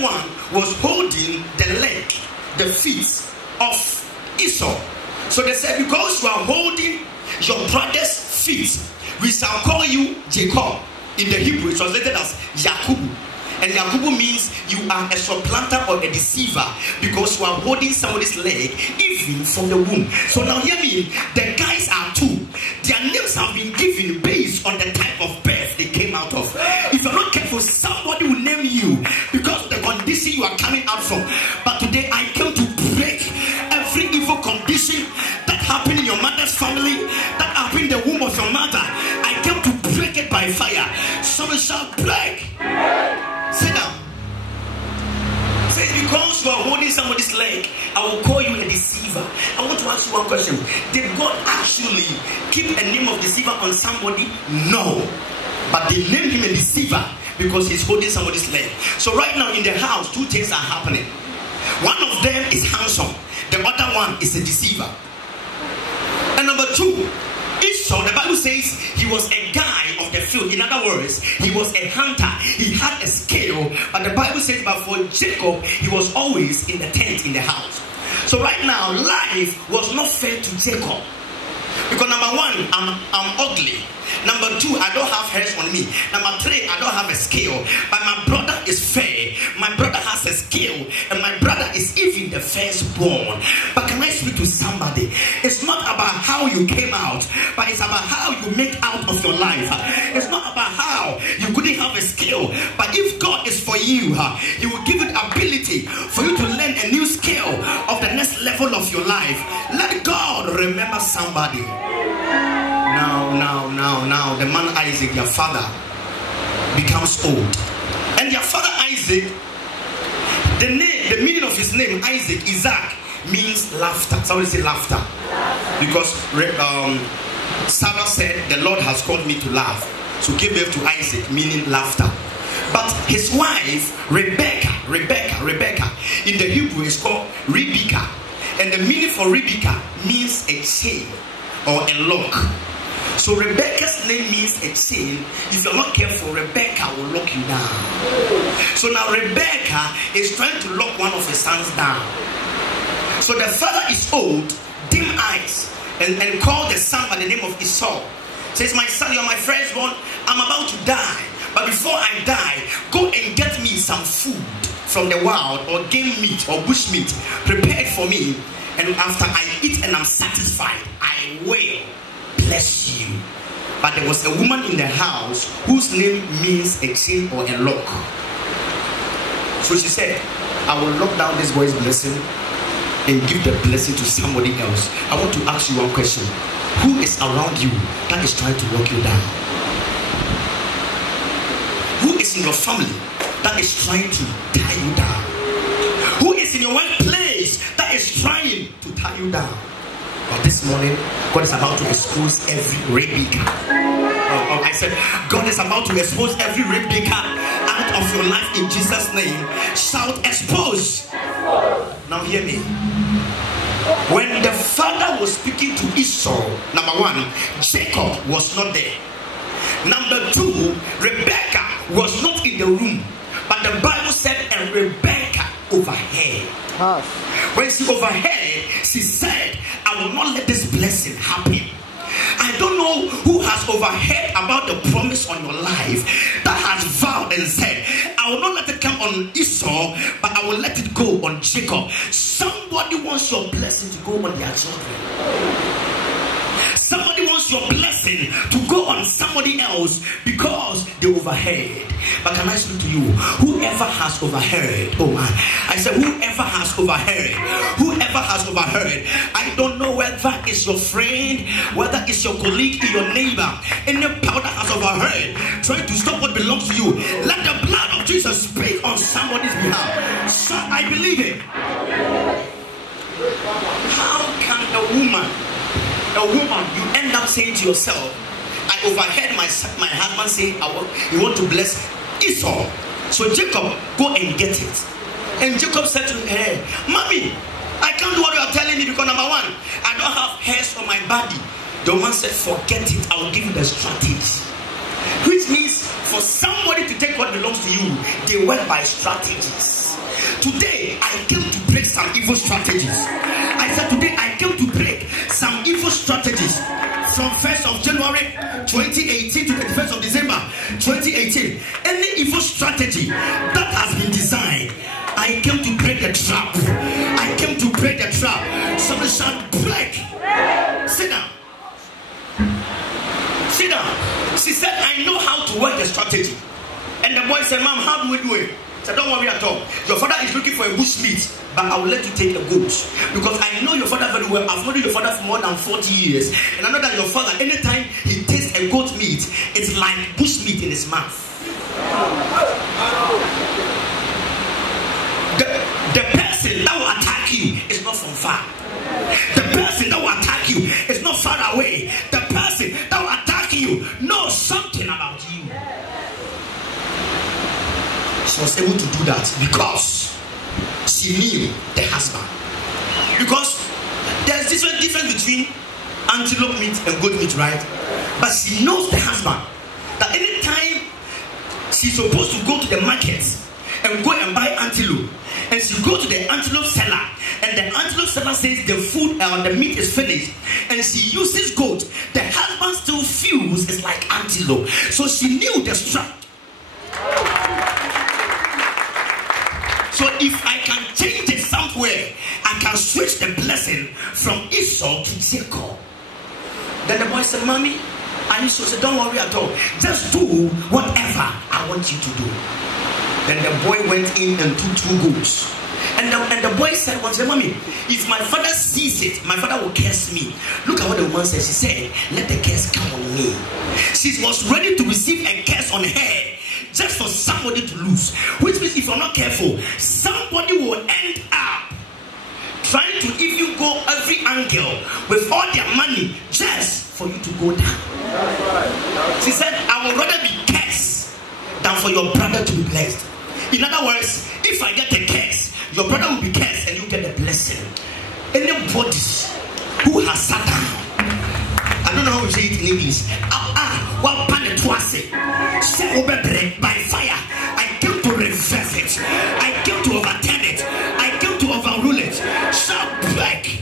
other one was holding the leg, the feet of Esau. So they said, because you are holding your brother's feet, we shall call you Jacob. In the Hebrew, it's translated as Yakubu. And Yakubu means you are a supplanter or a deceiver, because you are holding somebody's leg even from the womb. So now hear me, the guys are two. Their names have been given based on the type of birth they came out of. If you're not careful, somebody will name you because of the condition you are coming out from. But today I came to break every evil condition that happened in your mother's family, that happened in the womb of your mother. I came to break it by fire. Somebody shall break. Sit down. Say, because you are holding somebody's leg, I will call you a deceiver. I want to ask you one question. Did God actually keep a name of deceiver on somebody? No. But they named him a deceiver because he's holding somebody's leg. So right now in the house, two things are happening. One of them is handsome. The other one is a deceiver. And number two, Esau, the Bible says he was a guy of the field. In other words, he was a hunter. He had a scale. But the Bible says, but for Jacob, he was always in the tent in the house. So right now, life was not fair to Jacob. Because number one, I'm ugly. Number two, I don't have hairs on me. Number three, I don't have a scale. But my brother is fair. My brother has a scale. And my brother is even the firstborn. But can I speak to somebody? It's not about how you came out, but it's about how you make out of your life. It's not about how you couldn't have a scale. But if God is for you, He will give it ability for you to learn a new skill of the next level of your life. Let God remember somebody. Now, the man Isaac, their father, becomes old. And their father Isaac, the meaning of his name, Isaac, means laughter. Somebody say laughter. Because Sarah said, the Lord has called me to laugh. So give birth to Isaac, meaning laughter. But his wife, Rebecca, in the Hebrew is called Rebecca. And the meaning for Rebecca means a chain or a lock. So Rebecca's name means a chain. If you're not careful, Rebecca will lock you down. So now Rebecca is trying to lock one of her sons down. So the father is old, dim eyes, and called the son by the name of Esau. Says, my son, you're my firstborn. I'm about to die. But before I die, go and get me some food from the wild, or game meat or bush meat prepared for me. And after I eat and I'm satisfied, I will bless you. But there was a woman in the house whose name means a chain or a lock. So she said, I will lock down this boy's blessing and give the blessing to somebody else. I want to ask you one question. Who is around you that is trying to lock you down? Who is in your family that is trying to tie you down? Who is in your workplace that is trying to tie you down? But this morning, God is about to expose every Rebecca. I said, God is about to expose every Rebecca out of your life in Jesus' name. Shout, expose. Now hear me. When the father was speaking to Esau, number one, Jacob was not there. Number two, Rebecca was not in the room. But the Bible said, and Rebecca overheard. When she overheard, she said, I will not let this blessing happen. I don't know who has overheard about the promise on your life that has vowed and said, I will not let it come on Esau, but I will let it go on Jacob. Somebody wants your blessing to go on their children. Somebody wants your blessing to go on somebody else because they overheard. But can I speak to you? Whoever has overheard, oh man, I said whoever has overheard, I don't know whether it's your friend, whether it's your colleague, your neighbor, any power that has overheard, trying to stop what belongs to you. Let the blood of Jesus speak on somebody's behalf. So I believe it. How can a woman, you end up saying to yourself, I overheard my husband say, you want to bless Esau, so Jacob, go and get it. And Jacob said to her, Mommy, I can't do what you are telling me because number one, I don't have hairs on my body. The woman said, forget it, I will give you the strategy. Which means for somebody to take what belongs to you, they work by strategies. Today I came to break some evil strategies. I said today I came to break some evil strategies from 1st of January 2018 to the 1st of December 2018. Any evil strategy that has been designed, I came to break the trap. I came to break the trap. Somebody shall break. Sit down. Sit down. She said, I know how to work the strategy. And the boy said, Mom, how do we do it? I said, don't worry at all. Your father is looking for a bush meat, but I will let you take a goat. Because I know your father very well. I've known your father for more than 40 years. And I know that your father, anytime he tastes a goat meat, it's like bush meat in his mouth. The person that will attack you is not from far. The person that will attack you is not far away. The person that will attack you knows something about you. She was able to do that because she knew the husband. Because there's difference between antelope meat and goat meat, right? But she knows the husband. That anytime she's supposed to go to the market and go and buy antelope, and she go to the antelope seller, and the antelope seller says the food or the meat is finished, and she uses goat, the husband still feels it's like antelope. So she knew the strap. So if I can change it somewhere, I can switch the blessing from Esau to Jacob. Then the boy said, Mommy, and Esau said, don't worry at all. Just do whatever I want you to do. Then the boy went in and took 2 goats. And the boy said once, Mommy, if my father sees it, my father will curse me. Look at what the woman said. She said, let the curse come on me. She was ready to receive a curse on her just for somebody to lose. Which means if you're not careful, somebody will end up trying to even go every angle with all their money just for you to go down. She said, I would rather be cursed than for your brother to be blessed. In other words, if I get a curse, your brother will be cursed and you get the blessing. Anybody who has sat down, I don't know how to say it in English, by fire, I came to reverse it, I came to overturn it, I came to overrule it. Shall break.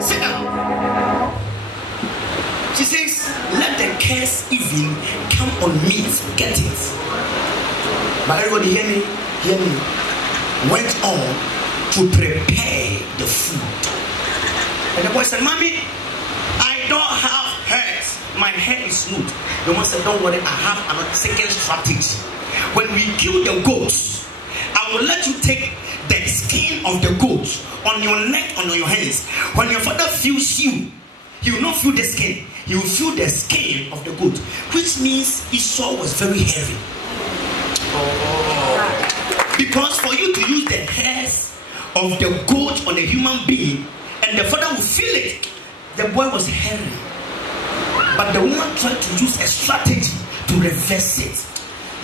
Sit down. She says, let the curse even come on me. Get it. But everybody hear me? Hear me. Went on to prepare the food. And the boy said, Mommy, I don't have hairs. My hair is smooth. The woman said, don't worry, I have another second strategy. When we kill the goats, I will let you take the skin of the goat on your neck, on your hands. When your father feels you, he will not feel the skin. He will feel the skin of the goat. Which means Esau was very heavy. Because for you to use the hairs of the goat on a human being and the father will feel it, the boy was heavy. But the woman tried to use a strategy to reverse it.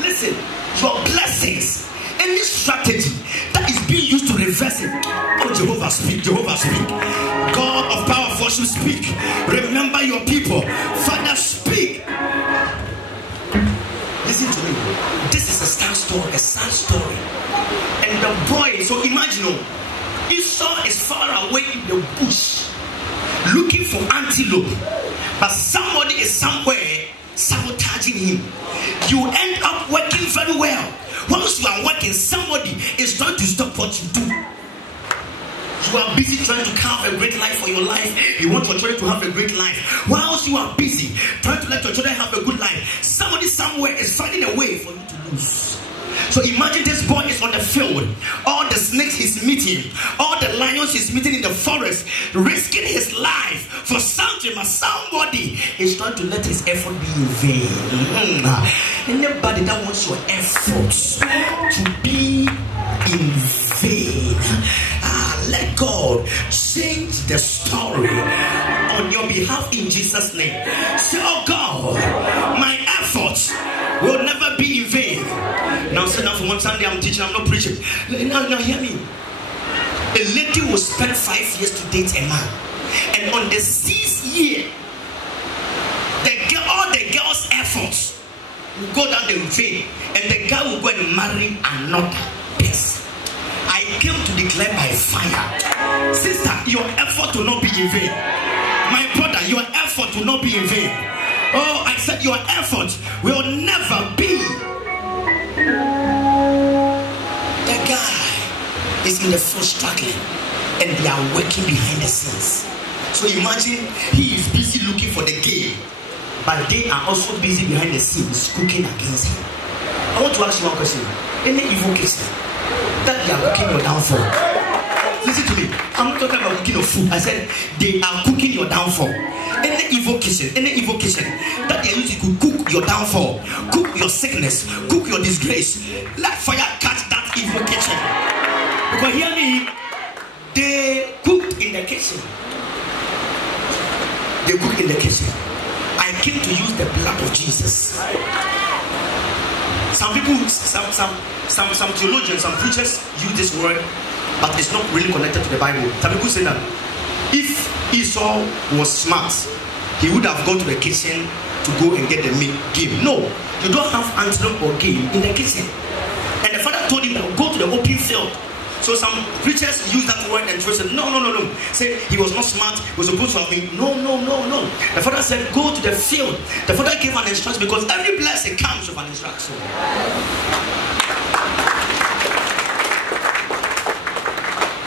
Listen, your blessings, any strategy that is being used to reverse it. Oh, Jehovah speak, Jehovah speak. God of power, worship, speak. Remember your people. Father, speak. Listen to me. This is a sad story, a sad story. And the boy, so imagine, Esau is far away in the bush looking for antelope, but somebody is somewhere sabotaging him. You end up working very well. Once you are working, somebody is trying to stop what you do. You are busy trying to carve a great life for your life. You want your children to have a great life. Whilst you are busy trying to let your children have a good life, somebody somewhere is finding a way for you to lose. So imagine this boy is on the field. All the snakes he's meeting, all the lions he's meeting in the forest, risking his life for something, but somebody is trying to let his effort be in vain. Anybody that wants your efforts to be in vain, let God change the story on your behalf in Jesus' name. Say, oh God, my efforts will never be in vain. Now, say now for one Sunday I'm teaching, I'm not preaching. Now hear me. A lady will spend 5 years to date a man, and on the 6th year, all the girl's efforts will go down the drain, and the guy will go and marry another person. I fire. Sister, your effort will not be in vain. My brother, your effort will not be in vain. Oh, I said your effort will never be. The guy is in the first struggling and they are working behind the scenes. So imagine he is busy looking for the game, but they are also busy behind the scenes cooking against him. I want to ask you one question. Any evil case that they are cooking your downfall? Listen to me. I'm not talking about cooking your food. I said they are cooking your downfall. Any evil kitchen that they are using to cook your downfall, cook your sickness, cook your disgrace. Let fire catch that evil kitchen. Because hear me, they cooked in the kitchen. They cook in the kitchen. I came to use the blood of Jesus. Some people, some theologians, some preachers use this word, but it's not really connected to the Bible. Some people say that if Esau was smart, he would have gone to the kitchen to go and get the meat game. No, you don't have antelope or game in the kitchen. And the father told him that go to the open field. So some preachers use that word and twist it. No. Say he was not smart, he was supposed to have been. No. The father said, go to the field. The father gave an instruction because every blessing comes with an instruction.